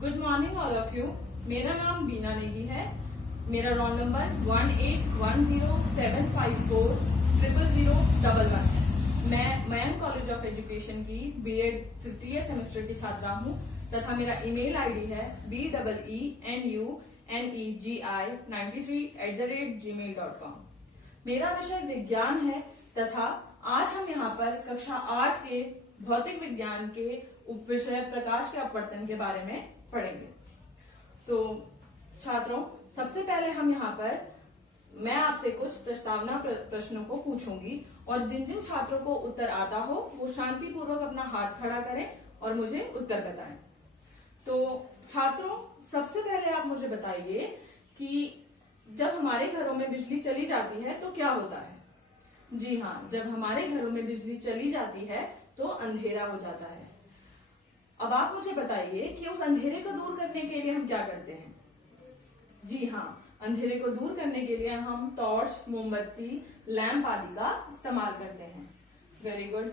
Good morning all of you. मेरा नाम बीना नेगी है। मेरा रोल नंबर 181075400011 है। मैं मयंक कॉलेज ऑफ एजुकेशन की बीएड तृतीय सेमेस्टर की छात्रा हूँ तथा मेरा ईमेल आईडी है BEENUNEGI93@gmail.com। मेरा विषय विज्ञान है तथा आज हम यहाँ पर कक्षा 8 के भौतिक विज्ञान के उपविषय प्रकाश के अपवर्तन के बारे में पढ़ेंगे। तो छात्रों, सबसे पहले हम यहाँ पर मैं आपसे कुछ प्रस्तावना प्रश्नों को पूछूंगी और जिन जिन छात्रों को उत्तर आता हो वो शांतिपूर्वक अपना हाथ खड़ा करें और मुझे उत्तर बताएं। तो छात्रों, सबसे पहले आप मुझे बताइए कि जब हमारे घरों में बिजली चली जाती है तो क्या होता है? जी हाँ, जब हमारे घरों में बिजली चली जाती है तो अंधेरा हो जाता है। अब आप मुझे बताइए कि उस अंधेरे को दूर करने के लिए हम क्या करते हैं? जी हाँ, अंधेरे को दूर करने के लिए हम टॉर्च, मोमबत्ती, लैंप आदि का इस्तेमाल करते हैं। Very good.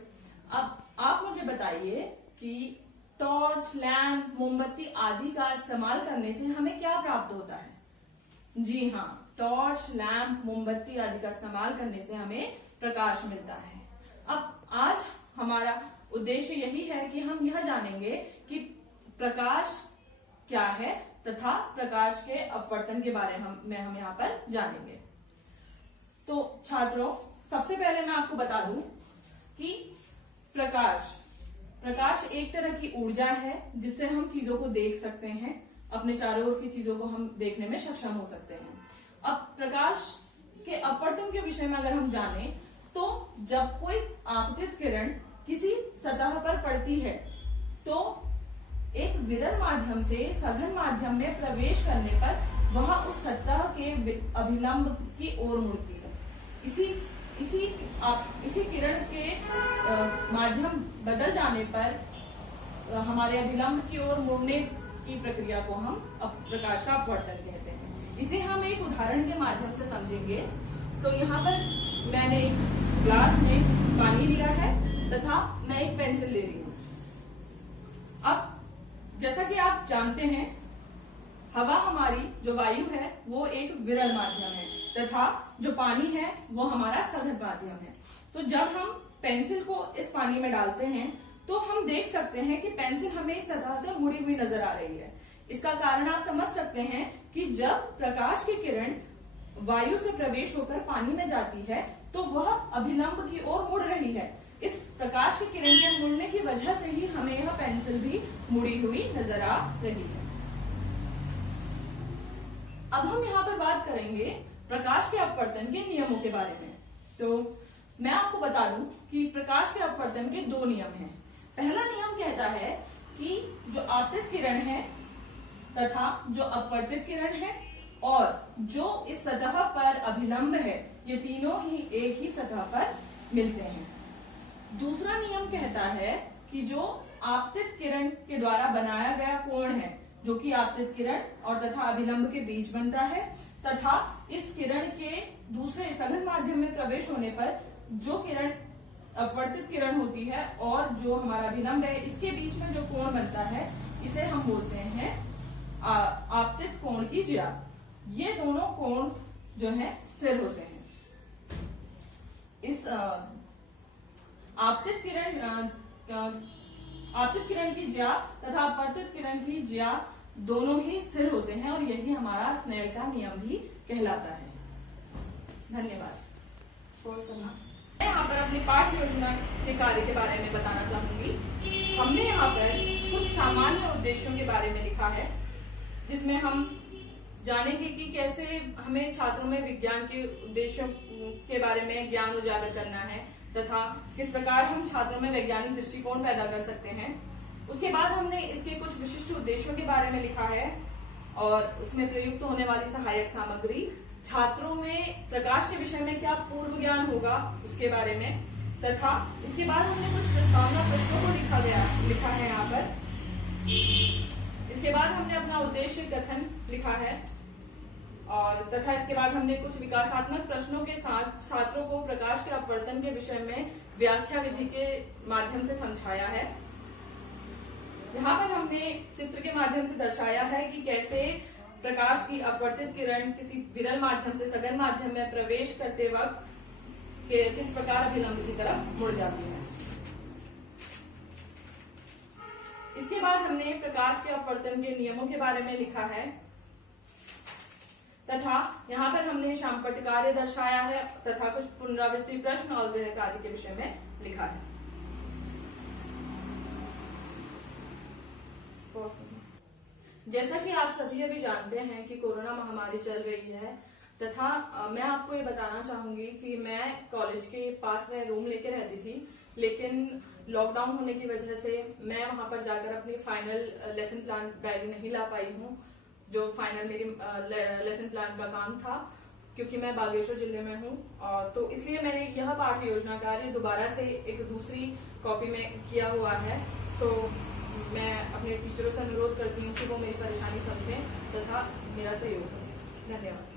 अब आप मुझे बताइए कि टॉर्च, लैंप, मोमबत्ती आदि का इस्तेमाल करने से हमें क्या प्राप्त होता है? जी हाँ, टॉर्च, लैंप, मोमबत्ती आदि का इस्तेमाल करने से हमें प्रकाश मिलता है। अब आज हमारा उद्देश्य यही है कि हम यह जानेंगे कि प्रकाश क्या है तथा प्रकाश के अपवर्तन के बारे में हम यहाँ पर जानेंगे। तो छात्रों, सबसे पहले मैं आपको बता दूं कि प्रकाश एक तरह की ऊर्जा है जिससे हम चीजों को देख सकते हैं, अपने चारों ओर की चीजों को हम देखने में सक्षम हो सकते हैं। अब प्रकाश के अपवर्तन के विषय में अगर हम जाने तो जब कोई आपतित किरण किसी सतह पर पड़ती है तो एक विरल माध्यम से सघन माध्यम में प्रवेश करने पर वह उस सतह के अभिलंब की ओर मुड़ती है। इसी किरण के माध्यम बदल जाने पर हमारे अभिलंब की ओर मुड़ने की प्रक्रिया को हम प्रकाश का अपवर्तन कहते हैं। इसे हम एक उदाहरण के माध्यम से समझेंगे। तो यहाँ पर मैंने एक ग्लास में पानी लिया है तथा मैं एक पेंसिल ले रही हूं। अब जैसा कि आप जानते हैं, हवा हमारी जो वायु है वो एक विरल माध्यम है तथा जो पानी है वो हमारा सघन माध्यम है। तो जब हम पेंसिल को इस पानी में डालते हैं तो हम देख सकते हैं कि पेंसिल हमें इस सतह से मुड़ी हुई नजर आ रही है। इसका कारण आप समझ सकते हैं कि जब प्रकाश की किरण वायु से प्रवेश होकर पानी में जाती है तो वह अभिलंब की ओर मुड़ रही है। इस प्रकाश की किरण के मुड़ने की वजह से ही हमें यह पेंसिल भी मुड़ी हुई नजर आ रही है। अब हम यहाँ पर बात करेंगे प्रकाश के अपवर्तन के नियमों के बारे में। तो मैं आपको बता दूं कि प्रकाश के अपवर्तन के 2 नियम हैं। पहला नियम कहता है कि जो आपतित किरण है तथा जो अपवर्तित किरण है और जो इस सतह पर अभिलंब है, ये तीनों ही एक ही सतह पर मिलते हैं। दूसरा नियम कहता है कि जो आपतित किरण के द्वारा बनाया गया कोण है, जो कि आपतित किरण और तथा अभिलंब के बीच बनता है, तथा इस किरण के दूसरे सघन माध्यम में प्रवेश होने पर जो किरण अपवर्तित किरण होती है और जो हमारा अभिलंब है, इसके बीच में जो कोण बनता है इसे हम बोलते हैं आपतित कोण की ज्या। ये दोनों कोण जो है स्थिर होते हैं। इस आपतित किरण की ज्या तथा अपवर्तित किरण की ज्या दोनों ही स्थिर होते हैं और यही हमारा स्नेल का नियम भी कहलाता है। धन्यवाद। मैं यहाँ पर अपनी पाठ्य योजना के कार्य के बारे में बताना चाहूंगी। हमने यहाँ पर कुछ सामान्य उद्देश्यों के बारे में लिखा है, जिसमें हम जानेंगे कि कैसे हमें छात्रों में विज्ञान के उद्देश्यों के बारे में ज्ञान उजागर करना है तथा किस प्रकार हम छात्रों में वैज्ञानिक दृष्टिकोण पैदा कर सकते हैं। उसके बाद हमने इसके कुछ विशिष्ट उद्देश्यों के बारे में लिखा है और उसमें प्रयुक्त होने वाली सहायक सामग्री, छात्रों में प्रकाश के विषय में क्या पूर्व ज्ञान होगा उसके बारे में, तथा इसके बाद हमने कुछ प्रस्तावना प्रश्नों को लिखा है यहाँ पर। इसके बाद हमने अपना उद्देश्य कथन लिखा है और तथा इसके बाद हमने कुछ विकासात्मक प्रश्नों के साथ छात्रों को प्रकाश के अपवर्तन के विषय में व्याख्या विधि के माध्यम से समझाया है। यहाँ पर हमने आपने चित्र के माध्यम से दर्शाया है कि कैसे प्रकाश की अपवर्तित किरण किसी विरल माध्यम से सघन माध्यम में प्रवेश करते वक्त किस प्रकार अभिलंब की तरफ मुड़ जाती है। इसके बाद हमने प्रकाश के अपवर्तन के नियमों के बारे में लिखा है तथा यहाँ पर हमने शामपट्ट कार्य दर्शाया है तथा कुछ पुनरावृत्ति प्रश्न और गृह कार्य के विषय में लिखा है। जैसा कि आप सभी अभी जानते हैं कि कोरोना महामारी चल रही है तथा मैं आपको ये बताना चाहूंगी कि मैं कॉलेज के पास में रूम लेके रहती थी, लेकिन लॉकडाउन होने की वजह से मैं वहां पर जाकर अपनी फाइनल लेसन प्लान डायरी नहीं ला पाई हूँ, जो फाइनल मेरी लेसन प्लान का काम था, क्योंकि मैं बागेश्वर जिले में हूँ। और तो इसलिए मैंने यह पाठ्य योजना कार्य दोबारा से एक दूसरी कॉपी में किया हुआ है। तो मैं अपने टीचरों से अनुरोध करती हूँ कि वो मेरी परेशानी समझें तथा मेरा सहयोग करें। धन्यवाद।